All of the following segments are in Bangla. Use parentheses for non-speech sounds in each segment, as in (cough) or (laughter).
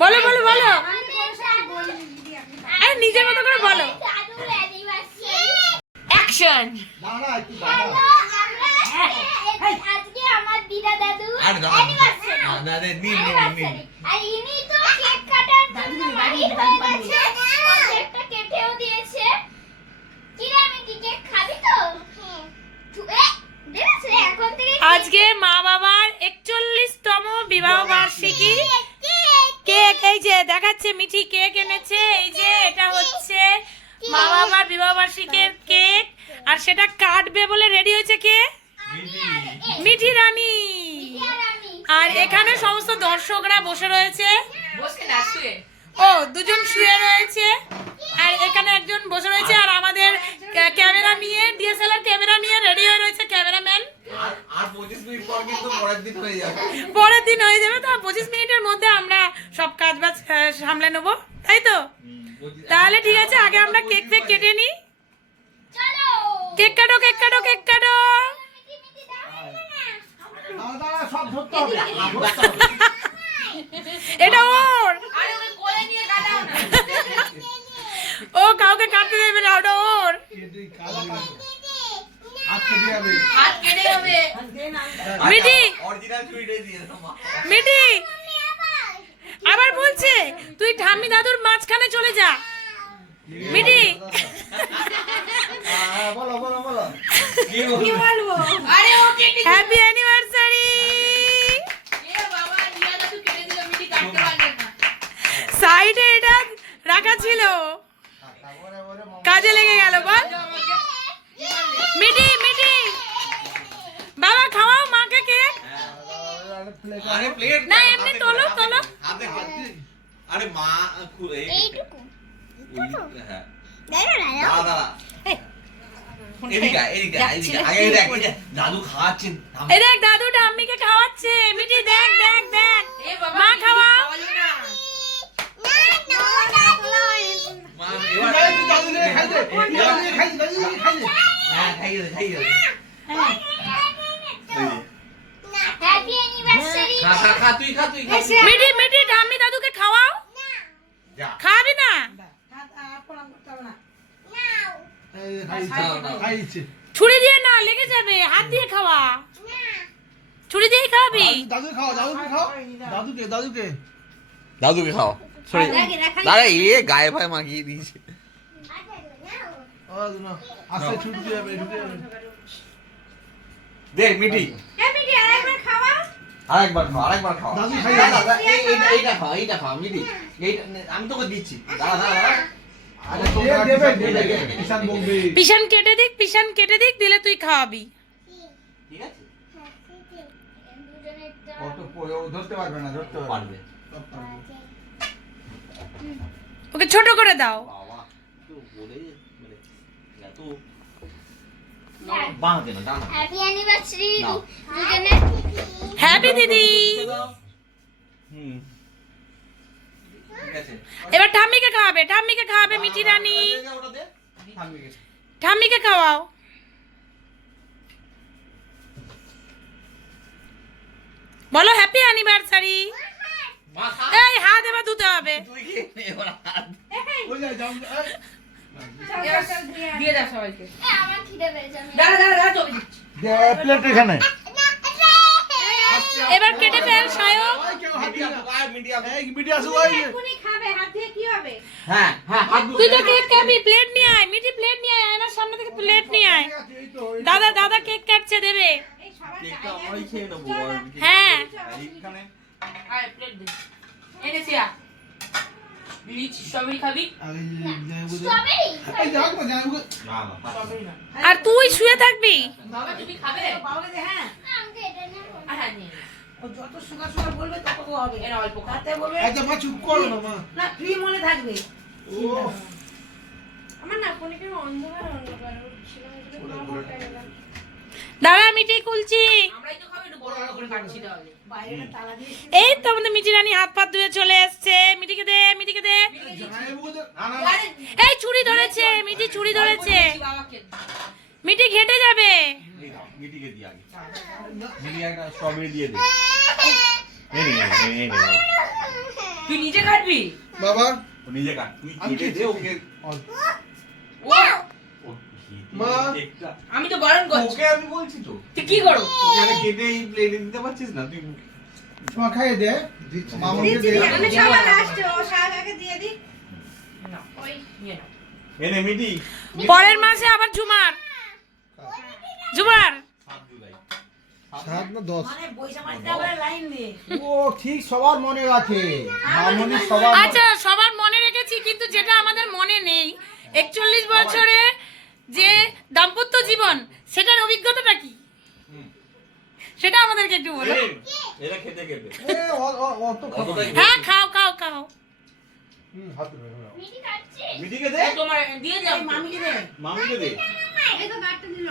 বলো বলো বলো। আরে নিজের মতো করে বলো। অ্যাকশন আজকে আমার দিদা দাদু অ্যানিভার্সারি। আর ইনি তো কেক কাটার জন্য বাড়ি হয়ে গেছে। কেকটা কেটেও দিয়েছে। কি আমি কি দর্শকরা বসে রয়েছে। ও দুজন শুয়ে রয়েছে। আর এখানে একজন বসে রয়েছে আর আমাদের ক্যামেরা নিয়ে ডিএসএলআর ক্যামেরা নিয়ে রেডি হয়ে রয়েছে ক্যামেরাম্যান। হয়ে পরের দিন হয়ে যাবে তো পঁচিশ মিনিটের মধ্যে আমরা সব কাজ বাজ সামলে নেব তাই তো? তাহলে ঠিক আছে আগে আমরা কেক ফেক কেটে নিই। কেক কাটো কেক কাটো কেক কাটো মিটি মিটি দাও না দাঁড়া দাঁড়া সব ধরতে হবে এটা ওর! আরে ওকে কোলে নিয়ে কাটাও না। ও কাউকে কাটতে দেবে না ওটা ওর! কেটে কাটবে না। হাত কেটে যাবে। হাত কেটে যাবে মিঠি। অরিজিনাল চুড়িটাই দিয়ে দাও মা মিঠি! আবার বলছে তুই ঠাম্মি দাদুর মাঝখানে চলে যা। মিঠি! হ্যাঁ, বলো বলো বলো। কি বলব আরে ও কেটে হ্যাপি অ্যানিভার্সারি এ বাবা রিয়া দাদু কেটে দিল মিটি কাটতে পারলেন না সাইডে এটা রাখা ছিল। কাজে লেগে গেল বল। মিঠি মিঠি। বাবা খাওয়াও মাকে কেক। না, এমনি তোলো, তোলো। আরে মা এইটুকু। হ্যাঁ। দেখো না দাঁড়া দাঁড়া এদিকে আয়, এদিকে আয়, এদিকে আয়। আগে দেখ দাদু খাওয়াচ্ছেন থাম। এই ঠাম্মিকে খাওয়াচ্ছে। মিঠি দেখ দেখ দেখ। মা খাওয়া খাওয়ালো না মা তুই এবার যাই, তুই দাদুকে খাওয়াও খাবি না ছুরি দিয়ে না লেগে যাবে হাত দিয়ে খাওয়া ছুরি দিয়েই খাওয়াবি দাদু খাও দাদুকে খাও দাদুকে দাদুকে। দাদুকে খাও। সরি দাঁড়া এ গায়ে ভাই মাগিয়ে দিয়েছে। ও দাদু না আস্তে ছুটে যাবে ঢুকে যাবে দে মিঠি। আরেকবার খাও আরেকবার খাও। দাদু খাই দাদা, দাদা, এই- এই- এইটা খাও এইটা খাও মিঠি। আমি তোকে দিচ্ছি। দাঁড়া দাঁড়া। দাঁড়া আরে তোমরা দেবে দেবে কিষান বলবে। পিসান কেটে দিক পিসান কেটে দিক দিলে তুই খাওয়াবি। ঠিক আছে? ও তো পড়ে ও ধরতে পারবে না ধরতে পারবে। পারবে। ওকে ছোট করে দাও। বাবা তো বলে মানে হ্যাপি দিদি। হুম। ঠিক আছে। এবার ঠাম্মিকে খাওয়াবে। ঠাম্মিকে খাওয়াবে মিঠি রানী। ঠাম্মিকে। খাওয়াও। বলো হ্যাপি অ্যানিভার্সারি। এই হাত এবার ধুতে হবে। নে, এবার হাত। ওই যা যাও এই। দিয়ে দাও সবাইকে। এ, আমার খিদে পেয়েছে আমি দাঁড়া দাঁড়া দাঁড়া চলে দিচ্ছি। প্লেট এখানে। এবার কেটে ফেল সায়ক না। হ্যাঁ হ্যাঁ তুই তো কেক খাবি প্লেট নিয়ে আয় মিঠি প্লেট নিয়ে আয় আমার সামনে থেকে প্লেট নিয়ে আয়। দাদা দাদা কেক কাটছে দেবে। হ্যাঁ। আরে প্লেট দে। এনেছি আ লিচ স্ট্রবেরি খাবি? আরে, জামাইবাবু দে। স্ট্রবেরি এই যাও না, জামাইবাবু। না না। থাক। স্ট্রবেরি না। আর তুই শুয়ে থাকবি? বাবা তুমি খাবে? আমাকে এটা না হ্যাঁ নিয়ে যত সুগার সুগার বলবে তত হবে। এরা অল্প খা বলবে আচ্ছা, মা চুপ করো না, মা। না ফ্রি মনে থাকবে। ও, আমার না ফোনে কেন অন্ধকার এগুলো মা ফোনটা দাদা মিঠি খুলছি। আমরাই তো খাব একটু বড় বড় করে কাটছি তাহলে। বাইরে তালা দিয়ে এই তো আমাদের মিঠি রানী হাত পা ধুয়ে চলে এসছে। মিঠিকে দে মিঠিকে দে। এই চুড়ি ধরেছে মিঠি চুড়ি ধরেছে। বাবাকে ঘেটে যাবে। দি আগে। একটা স্ট্রবেরি দিয়ে দে। তুই নিজে কাটবি? বাবা। নিজে কাট তুই কেটে দে ওকে মা। আমি তো বারণ করছি। ওকে আমি বলছি তো। তুই কি করো? কেটে এই প্লেটে দিতে পারছিস না? তুই তোমার খাইয়ে দে। দিচ্ছি। মামুকে দিচ্ছি। দে। আমি সবার লাস্টে ও দিয়ে দিই। না। ওই নিয়ে এনে মিটি। পরের মাসে আবার ঝুমার ঝুমার সাত না দশ? মানে বৈশাখ মাসে আবার লাইন দিয়ে। ও ঠিক সবার মনে আছে মামনি সবার মনে- আচ্ছা সবার মনে রেখেছি কিন্তু যেটা আমাদের মনে নেই একচল্লিশ বছরে যে দাম্পত্য জীবন সেটার অভিজ্ঞতাটা কি? সেটা আমাদেরকে একটু বলো। এরা খেতে খেতে। হ্যাঁ খাও খাও খাও। হুম, হাত ধরে। নাও। মিটি খাচ্ছি মিটিকে দে এই তোমার দিয়ে যাও এই মামিকে দে মামিকে দে এই তো কাটতে দিল।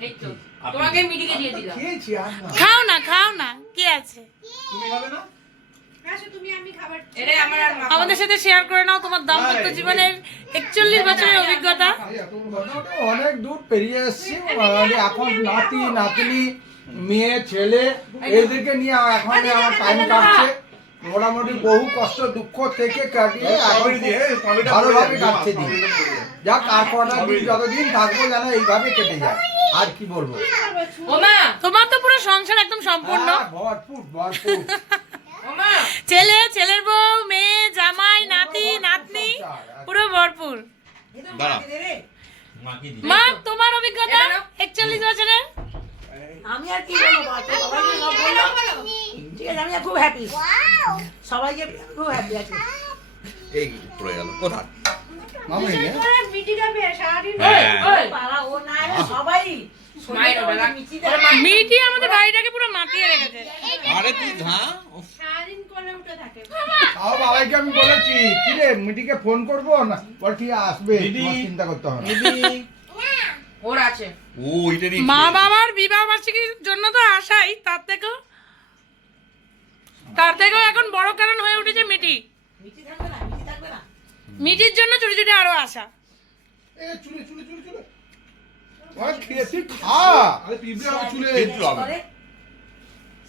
এই তো। তোমাকে দিয়ে দিলাম। খেয়েছি আর না। খাও না খাও না। কি আছে? তুমি খাবে না? আমাদের সাথে শেয়ার করে নাও তোমার দাম্পত্য জীবনের একচল্লিশ বছরের অভিজ্ঞতা। অনেক দূর পেরিয়ে এসছি। এখন নাতি নাতনি মেয়ে ছেলে এদেরকে নিয়ে এখন আমার টাইম কাটছে। মোটামুটি বহু কষ্ট দুঃখ থেকে কাটিয়ে ভালোভাবে কাটছে দিন। যাক আর কটা দিন যতদিন থাকব যেন এইভাবে কেটে যায়। আর কি বলব? তোমার তো পুরো সংসার একদম সম্পূর্ণ। আহ, ভরপুর ভরপুর। (laughs) ছেলে ছেলের বউ মেয়ে জামাই নাতি নাতনি পুরো ভরপুর। মা তোমার অভিজ্ঞতা? একচল্লিশ বছরের আমি আর কি ঠিক আছে খুব হ্যাপি সবাইকে খুব হ্যাপি আছি। এই পড়ে গেল মিটি আমাদের বাড়িটাকে পুরো মাতিয়ে রেখেছে। আরে তুই সারাদিন কোলে উঠে থাকে তাও বাবাইকে আমি বলেছি কি রে মিটিকে ফোন করব না? বল ঠিক আসবে চিন্তা করতে হবে ওর আছে। ও এটা মা বাবার বিবাহ বার্ষিকীর জন্য তো আসাই তার থেকেও তার থেকেও এখন বড় কারণ হয়ে উঠেছে মিটি। মিটির জন্য ছুটি ছুটি আরও আসা এ, চুলে, চুলে, চুলে, চুলে। খা। আরে পিঁপড়ে হবে চুলে।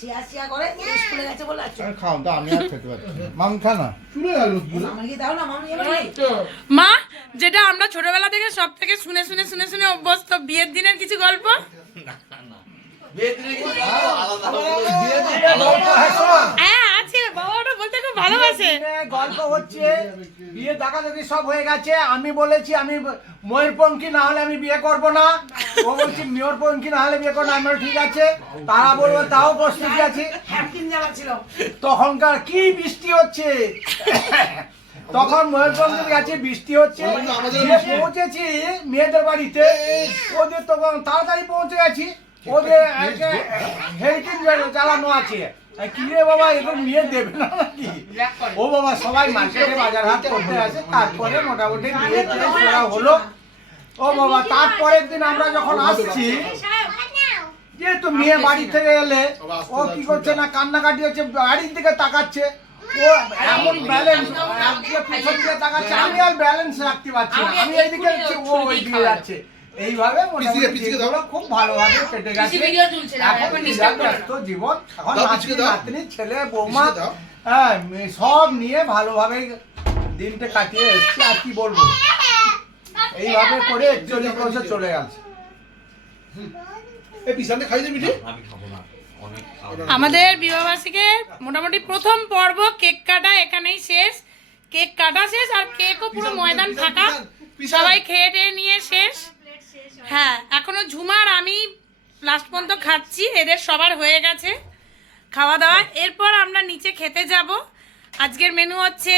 কিন্তু হবে করে শিয়া শিয়া করে স্কুলে গেছে বলে আছো। আরে খাও, দাও, আমি আর খেতে পারছি না। মাম খা না। চুলে গেল চুলে। আমাকে দাও না মামি এবার ওই মা যেটা আমরা ছোটবেলা থেকে সব থেকে শুনে শুনে শুনে শুনে অভ্যস্ত বিয়ের দিনের কিছু গল্প? বিয়ে দিনে কিন্তু আলাদা বিয়ে দিয়ে গল্প হয় শোন। হ্যাঁ আছে বাবা ওটা বলতে খুব ভালোবাসে? গল্প হচ্ছে বিয়ে দেখাদেখি সব হয়ে গেছে। আমি বলেছি আমি ময়ূরপঙ্খী না হলে আমি বিয়ে করব না। ও বলছি ময়ূরপঙ্খী না হলে বিয়ে করব না। আমি ঠিক আছে। তারা বলব তাও প্রস্তুতি আছি। হ্যাপকিন যাওয়ার ছিল। তখনকার কি বৃষ্টি হচ্ছে? তখন ময়ূরভঞ্জের কাছে বৃষ্টি হচ্ছে। পৌঁছেছি মেয়েদের বাড়িতে। ওদের তখন তাড়াতাড়ি পৌঁছে গেছি। ওদের হেরিকেন চালানো আছে। কি রে বাবা এরকম নিয়ে দেবে না নাকি? ও বাবা, সবাই মার্কেটে বাজার হাট করতে আসে, তারপরে মোটামুটি টিয়ে করা হলো। ও বাবা, তারপরের দিন আমরা যখন আসছি, যেহেতু মেয়ে বাড়ি থেকে এলে, ও কি করছে না, কান্নাকাটি হচ্ছে, বাড়ির দিকে তাকাচ্ছে। ও এমন ব্যালেন্স একদিকে পিছন দিকে তাকাচ্ছে, আমি আর ব্যালেন্স রাখতে পারছি না। আমি এইদিকে ও ওই দিকে যাচ্ছে। এইভাবে মোটামুটি দিনগুলো খুব ভালোভাবে কেটে গেছে ভিডিও তুলছে এখন। ব্যস্ত জীবন। এখন নাতি পিছিয়ে দাও। নাতনি ছেলে বৌমা হ্যাঁ সব নিয়ে ভালোভাবে দিনটা কাটিয়ে এসছি আর কি বলব? এইভাবে করে একচল্লিশ বছর চলে গেছে। এই পিছনে খাই দে আমি খাব না। আমাদের বিবাহবার্ষিকের মোটামুটি প্রথম পর্ব কেক কাটা এখানেই শেষ। কেক কাটা শেষ আর কেকও পুরো ময়দান ফাঁকা। সবাই খেয়ে টেয়ে নিয়ে শেষ। হ্যাঁ এখনও ঝুমার আমি লাস্ট পর্যন্ত খাচ্ছি এদের সবার হয়ে গেছে খাওয়া দাওয়া এরপর আমরা নিচে খেতে যাব। আজকের মেনু হচ্ছে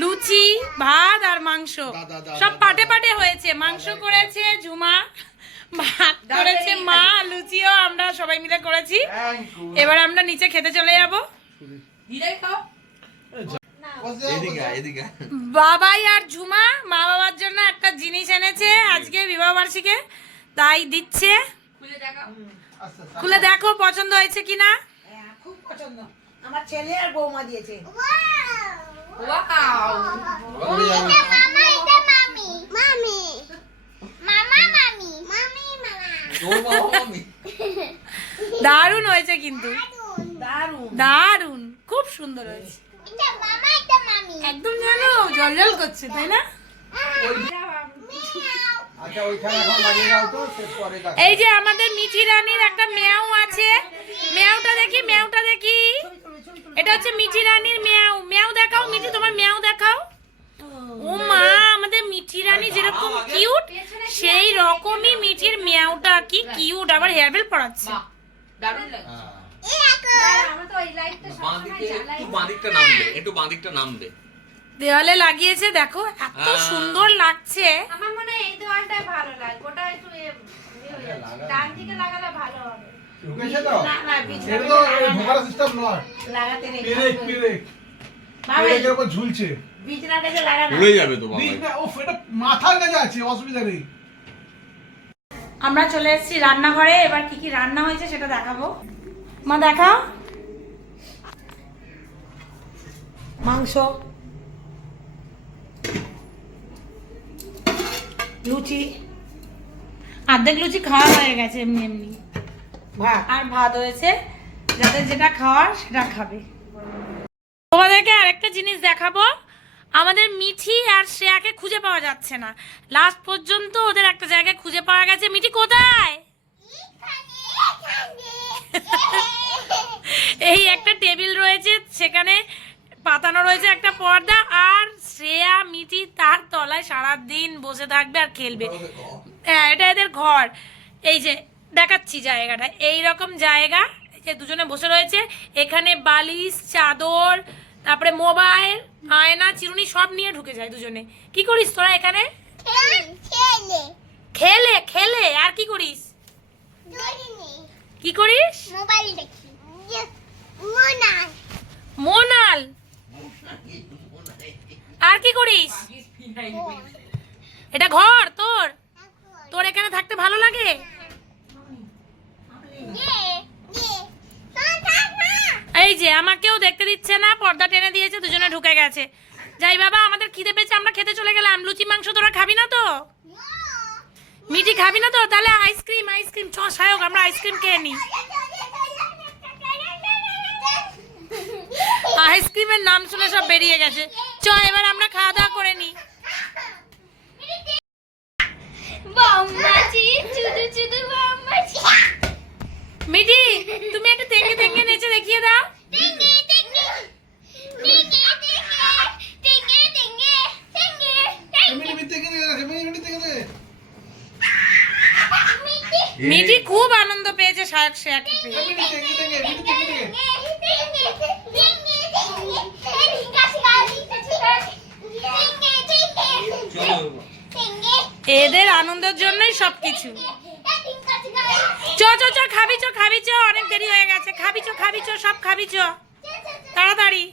লুচি ভাত আর মাংস। সব পাটে পাটে হয়েছে। মাংস করেছে ঝুমা ভাত করেছে মা লুচিও আমরা সবাই মিলে করেছি। এবার আমরা নিচে খেতে চলে যাব। খাও এদিকে আয়, এদিকে আয়। বাবাই আর ঝুমা মা বাবার জন্য একটা জিনিস এনেছে আজকে বিবাহ বার্ষিকে তাই দিচ্ছে। খুলে দেখো পছন্দ হয়েছে কিনা? হ্যাঁ, খুব পছন্দ। আমার ছেলে আর বৌমা দিয়েছে। ওয়াও। মামা এটা মামি। মামি। মামা মামি। মামি মামা। তোর বাবা আমি দারুণ হয়েছে কিন্তু। দারুণ। দারুণ। খুব সুন্দর হয়েছে। একদম জানো জল জল করছে তাই না? আচ্ছা এই যে আমাদের মিঠি রানীর একটা মেয়াও আছে। মেয়াওটা দেখি মেয়াওটা দেখি। এটা হচ্ছে মিঠি রানীর মেয়াও। মেয়াও দেখাও মিঠি তোমার মেয়াও দেখাও। ও মা আমাদের মিঠি রানী যেরকম কিউট সেই রকমই মিঠির মেয়াওটা। কি কিউট আবার হেয়ার বেল পড়াচ্ছে দারুণ লাগে একটু দেওয়ালে লাগিয়েছে দেখো এত সুন্দর লাগছে। আমার মনে হয় এই দেওয়ালটাই ভালো লাগবে ওটা একটু ইয়ে হয়ে যাচ্ছে। ডান দিকে লাগালে ভালো হবে। ঝুলছে। মাথার কাছে আছে অসুবিধা নেই। আমরা চলে এসেছি রান্নাঘরে। এবার কি কি রান্না হয়েছে সেটা দেখাবো। মা দেখাও। মাংস। লুচি। অর্ধেক লুচি খাওয়া হয়ে গেছে এমনি এমনি। ভাত। আর ভাত হয়েছে যাদের যেটা খাওয়ার সেটা খাবে। তোমাদেরকে আরেকটা জিনিস দেখাবো। আমাদের মিঠি আর শ্রেয়াকে খুঁজে পাওয়া যাচ্ছে না। লাস্ট পর্যন্ত ওদের একটা জায়গায় খুঁজে পাওয়া গেছে। মিঠি কোথায়? এই একটা টেবিল রয়েছে সেখানে পাতানো রয়েছে একটা পর্দা আর শ্রেয়া মিঠি তার তলায় সারা দিন বসে থাকবে আর খেলবে। হ্যাঁ এটা এদের ঘর। এই যে দেখাচ্ছি জায়গাটা। এই রকম জায়গা এই যে দুজনে বসে রয়েছে। এখানে বালিশ চাদর তারপরে মোবাইল আয়না চিরুনি সব নিয়ে ঢুকে যায় দুজনে। কি করিস তোরা এখানে? খেলে। খেলে আর কি করিস? কি করিস? মোবাইল দেখি। মোনা মোনাল। আর কি করিস? এটা ঘর তোর? তোর এখানে থাকতে ভালো লাগে? ইয়ে ইয়ে এই যে আমাকেও দেখতে দিচ্ছে না পর্দা টেনে দিয়েছে দুজনে ঢুকে গেছে। যাই বাবা আমাদের খিদে পেয়েছে আমরা খেতে চলে গেলাম। লুচি মাংস তোরা খাবি না তো? মিঠি খাবি না তো? তাহলে আইসক্রিম আইসক্রিম, চ, সায়ক, আমরা আইসক্রিম খেয়ে নিই। আইসক্রিমের নাম শুনে সব বেরিয়ে গেছে। চ, এবার আমরা খাওয়া দাওয়া করে নিই বম্বাচি চুদু চুদু বম্বাচি মিঠি তুমি একটু তেঙ্গে তেঙ্গে নেচে দেখিয়ে দাও টিঙ্গে টিঙ্গে টিঙ্গে টিঙ্গে টিঙ্গে টিঙ্গে টিঙ্গে মিনিট থেকে দে মিনিট থেকে দে মিটি মিঠি খুব আনন্দ পেয়েছে শিকা টিঙ্গে এদের আনন্দের জন্যই সবকিছু। টিঙ্গা শিকা চ চ চ খাবি চ খাবি চ অনেক দেরি হয়ে গেছে। খাবি চ খাবি চ সব খাবি চ। তাড়াতাড়ি।